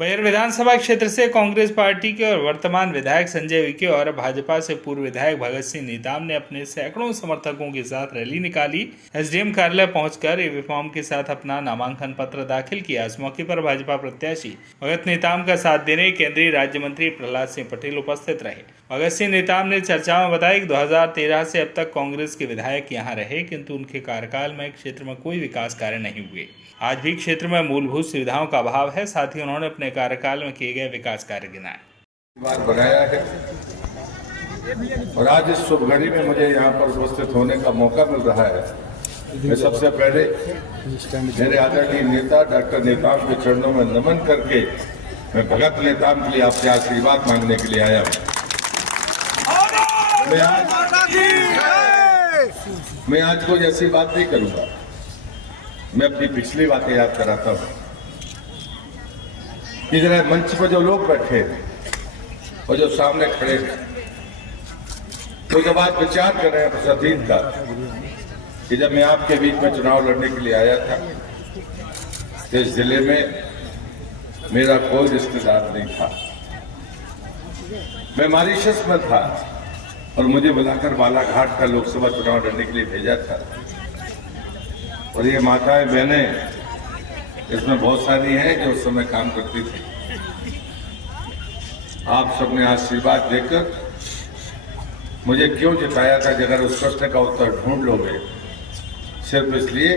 बयर विधानसभा क्षेत्र से कांग्रेस पार्टी के और वर्तमान विधायक संजय विखे और भाजपा से पूर्व विधायक भगत सिंह नेताम ने अपने सैकड़ों समर्थकों के साथ रैली निकाली। एसडीएम कार्यालय पहुंचकर ईवी फॉर्म के साथ अपना नामांकन पत्र दाखिल किया। इस मौके पर भाजपा प्रत्याशी भगत नेताम का साथ देने केंद्रीय राज्य मंत्री प्रहलाद सिंह पटेल उपस्थित रहे। भगत सिंह नेताम ने चर्चा में बताया कि 2013 से अब तक कांग्रेस के विधायक यहाँ रहे, किंतु उनके कार्यकाल में क्षेत्र में कोई विकास कार्य नहीं हुए। आज भी क्षेत्र में मूलभूत सुविधाओं का अभाव है। साथ ही उन्होंने अपने कार्यकाल में किए गए विकास कार्य गिनाए। बनाया है और आज इस शुभ घड़ी में मुझे यहाँ पर उपस्थित होने का मौका मिल रहा है। मैं सबसे पहले मेरे आदरणीय नेता डॉक्टर नेताम के चरणों में नमन करके मैं भगत नेताम के लिए आपसे आशीर्वाद मांगने के लिए आया हूँ। मैं आज कोई ऐसी बात नहीं करूंगा। मैं अपनी पिछली बातें याद कराता हूँ। इधर मंच पर जो लोग बैठे हैं और जो सामने खड़े हैं, तो जब आप विचार कर रहे हैं प्रसादीन का कि जब मैं आपके बीच में चुनाव लड़ने के लिए आया था तो इस जिले में मेरा कोई रिश्तेदार नहीं था। मैं मॉरिशस में था और मुझे बुलाकर बालाघाट का लोकसभा चुनाव लड़ने के लिए भेजा था। और ये माताएं बहनें इसमें बहुत सारी हैं जो उस समय काम करती थी। आप सबने आशीर्वाद देकर मुझे क्यों जिताया था कि अगर उस प्रश्न का उत्तर ढूंढ लोगे, सिर्फ इसलिए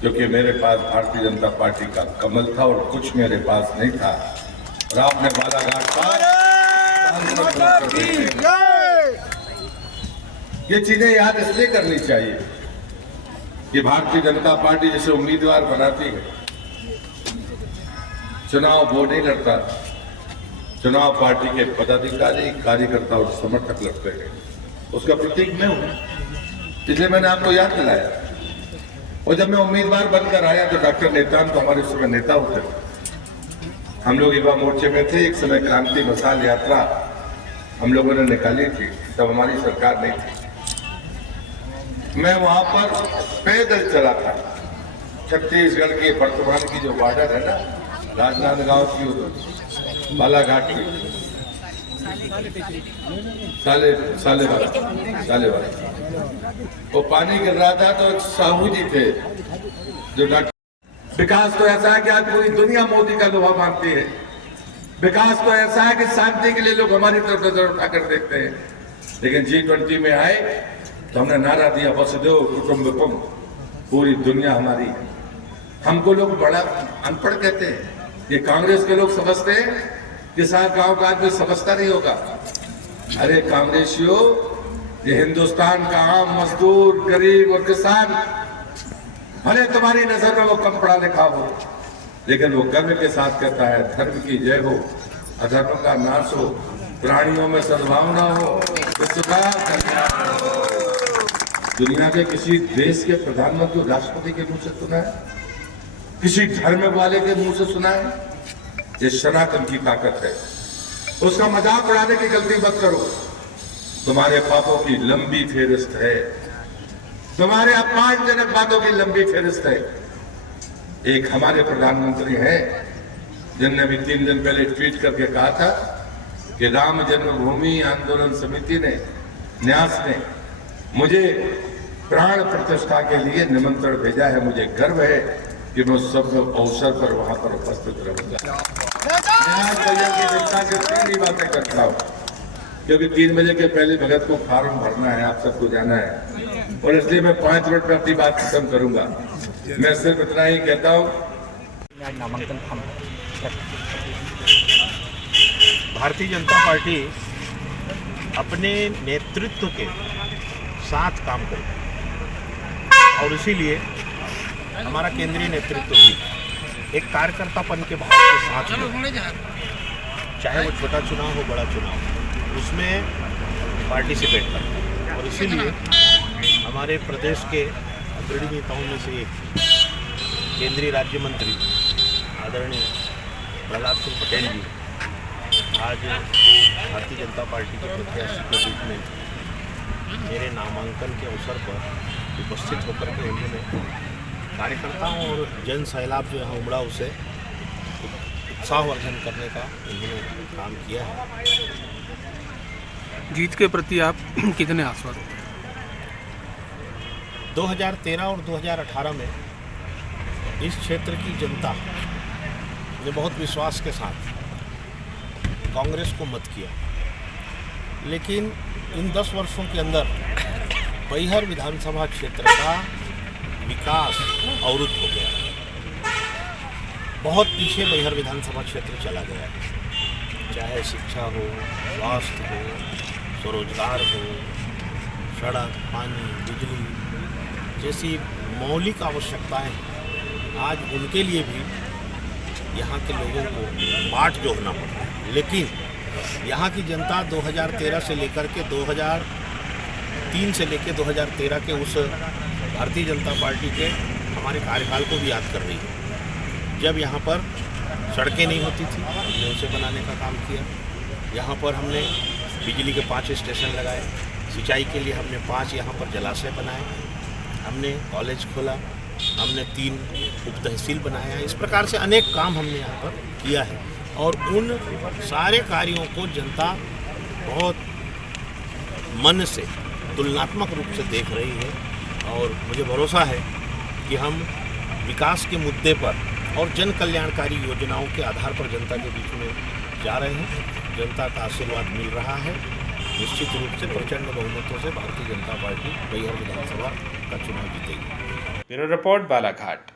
क्योंकि मेरे पास भारतीय जनता पार्टी का कमल था और कुछ मेरे पास नहीं था। और आपने बालाघाट का ये चीजें याद इसलिए करनी चाहिए कि भारतीय जनता पार्टी जैसे उम्मीदवार बनाती है, चुनाव वो नहीं लड़ता, चुनाव पार्टी के पदाधिकारी, कार्यकर्ता और समर्थक लड़ते हैं। उसका प्रतीक मैं हूं, इसलिए मैंने आपको याद दिलाया। और जब मैं उम्मीदवार बनकर आया तो डॉक्टर नेताम तो हमारे समय नेता होते थे। हम लोग युवा मोर्चे में थे। एक समय क्रांति मसाल यात्रा हम लोगों ने निकाली थी, तब हमारी सरकार नहीं थी। मैं वहां पर पैदल चला था। छत्तीसगढ़ के वर्तमान की जो बॉर्डर है ना, राजनांदगांव की, बालाघाट की, सालेवाला, वो पानी गिर रहा था तो साहू जी थे जो डॉक्टर। विकास तो ऐसा है कि आज पूरी दुनिया मोदी का लोहा मानती है। विकास तो ऐसा है कि शांति के लिए लोग हमारी तरफ नजर उठाकर देखते हैं। लेकिन G20 में आए तो हमने नारा दिया, वसुधैव कुटुंबकम, पूरी दुनिया हमारी है। हमको लोग बड़ा अनपढ़ कहते हैं। ये कांग्रेस के लोग समझते हैं कि साहब गांव का आदमी समझता नहीं होगा। अरे कांग्रेसियों, ये हिंदुस्तान का आम मजदूर, गरीब और किसान, भले तुम्हारी नजर में वो कम पढ़ा लिखा हो, लेकिन वो गर्व के साथ कहता है धर्म की जय हो, अधर्म का नाश हो, प्राणियों में सद्भावना हो, विश्व का कल्याण हो। दुनिया के किसी देश के प्रधानमंत्री राष्ट्रपति के मुंह से सुना है? किसी धर्म वाले के मुंह से सुना है? ये सनातन की ताकत है। उसका मजाक उड़ाने की गलती मत करो। तुम्हारे पापों की लंबी फेहरिस्त है, तुम्हारे अपमानजनक बातों की लंबी फेहरिस्त है। एक हमारे प्रधानमंत्री हैं जिनने भी 3 दिन पहले ट्वीट करके कहा था कि राम जन्मभूमि आंदोलन समिति ने, न्यास ने मुझे प्राण प्रतिष्ठा के लिए निमंत्रण भेजा है। मुझे गर्व है कि मैं सब अवसर पर वहां पर उपस्थित रहूंगा। न्यास भैया की चिंता से 3 ही बातें करता हूँ, क्योंकि 3 बजे के पहले भगत को फॉर्म भरना है, आप सबको जाना है, और इसलिए मैं 5 मिनट में अपनी बात खत्म करूंगा। मैं सिर्फ इतना ही कहता हूँ, नामांकन भारतीय जनता पार्टी अपने नेतृत्व के साथ काम करे और इसीलिए हमारा केंद्रीय नेतृत्व भी एक कार्यकर्तापन के भाव के साथ, चाहे वो छोटा चुनाव हो बड़ा चुनाव हो, उसमें पार्टिसिपेट करता है। और इसीलिए हमारे प्रदेश के अग्रणी नेताओं में से एक केंद्रीय राज्य मंत्री आदरणीय प्रहलाद सिंह पटेल जी आज भारतीय जनता पार्टी के प्रत्याशी के रूप में मेरे नामांकन के अवसर पर उपस्थित होकर के उन्होंने कार्यकर्ताओं और जन सैलाब जो यहाँ उमड़ा उसे उत्साहवर्धन करने का इन्होंने काम किया है। जीत के प्रति आप कितने आश्वस्त हैं? 2013 और 2018 में इस क्षेत्र की जनता ने बहुत विश्वास के साथ कांग्रेस को मत किया, लेकिन इन 10 वर्षों के अंदर बैहर विधानसभा क्षेत्र का विकास अवरुद्ध हो गया। बहुत पीछे बैहर विधानसभा क्षेत्र चला गया, चाहे शिक्षा हो, स्वास्थ्य हो, स्वरोजगार हो, सड़क, पानी, बिजली जैसी मौलिक आवश्यकताएं आज उनके लिए भी यहाँ के लोगों को बाट जोड़ना पड़ता है। लेकिन यहाँ की जनता 2013 से लेकर के 2003 से लेकर 2013 के उस भारतीय जनता पार्टी के हमारे कार्यकाल को भी याद कर रही है, जब यहाँ पर सड़कें नहीं होती थी, हमने उसे बनाने का काम किया। यहाँ पर हमने बिजली के 5 स्टेशन लगाए, सिंचाई के लिए हमने 5 यहाँ पर जलाशय बनाए, हमने कॉलेज खोला, हमने 3 उप तहसील बनाया। इस प्रकार से अनेक काम हमने यहाँ पर किया है और उन सारे कार्यों को जनता बहुत मन से तुलनात्मक रूप से देख रही है और मुझे भरोसा है कि हम विकास के मुद्दे पर और जन कल्याणकारी योजनाओं के आधार पर जनता के बीच में जा रहे हैं। जनता का आशीर्वाद मिल रहा है। निश्चित रूप से प्रचंड बहुमतों से भारतीय जनता पार्टी बैहर विधानसभा का चुनाव जीतेगी। Bureau report, Balaghat.